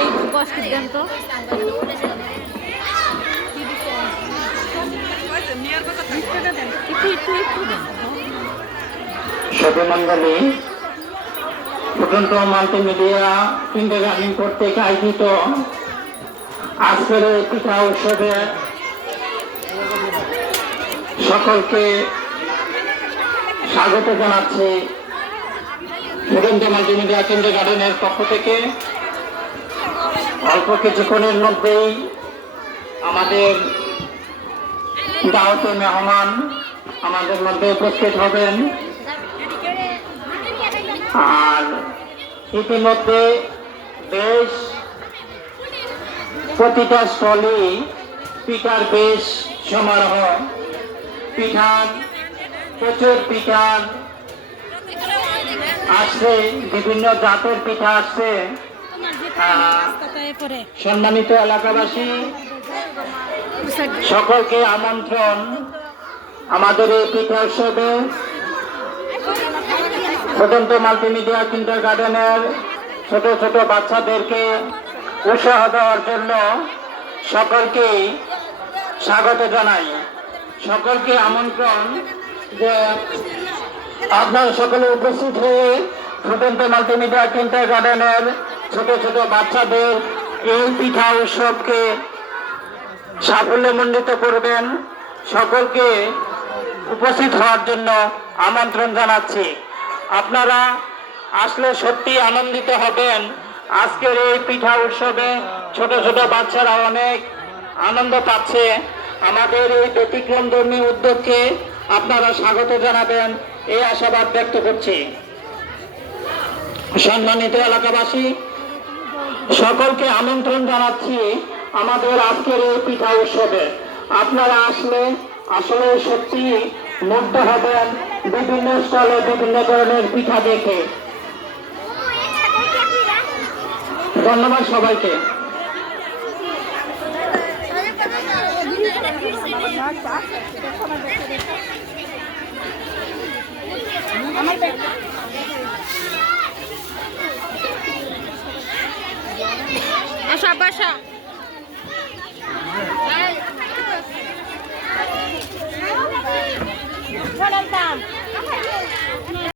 এই কষ্ট দেন তো সর্বমঙ্গলী ফুটন্ত মাল্টিমিডিয়া কিন্ডারগার্টেন কর্তৃক আয়োজিত আজকের পিঠা উৎসবে সকলকে স্বাগত জানাচ্ছি। ফুটন্ত মাল্টিমিডিয়া কিন্ডারগার্টেনের পক্ষ থেকে অল্প কিছুক্ষণের মধ্যেই আমাদের দাওয়াতে মেহমান আমাদের মধ্যে উপস্থিত হবেন। আর ইতিমধ্যে বেশ প্রতিটা স্থলে পিঠার বেশ সমারোহ, পিঠার প্রচুর পিঠার আসছে, বিভিন্ন জাতের পিঠা আসছে। সম্মানিত এলাকাবাসী সকলকে আমন্ত্রণ আমাদের এই পিঠা উৎসবে। ফুটন্ত মাল্টিমিডিয়া কিন্ডারগার্টেনের ছোট ছোট বাচ্চাদেরকে উৎসাহ দেওয়ার জন্য সকলকেই স্বাগত জানাই। সকলকে আমন্ত্রণ যে আপনারা সকলে উপস্থিত হয়ে ফুটন্ত মাল্টিমিডিয়া কিন্ডারগার্টেনের ছোট ছোট বাচ্চাদের এই পিঠা উৎসবকে সাফল্যমণ্ডিত করবেন। সকলকে উপস্থিত হওয়ার জন্য আমন্ত্রণ জানাচ্ছি। আপনারা আসলে সত্যি আনন্দিত হবেন। আজকের এই পিঠা উৎসবে ছোট ছোট বাচ্চারা অনেক আনন্দ পাচ্ছে। আমাদের এই ব্যতিক্রমধর্মী উদ্যোগকে আপনারা স্বাগত জানাবেন এই আশাবাদ ব্যক্ত করছি। সম্মানিত এলাকাবাসী সকলকে আমন্ত্রণ জানাচ্ছি আমাদের আজকের এই পিঠা উৎসবে। আপনারা আসলে সত্যি মুগ্ধ হবেন বিভিন্ন স্টলে বিভিন্ন ধরনের পিঠা দেখে। ধন্যবাদ সবাইকে। আশা বাসা দাম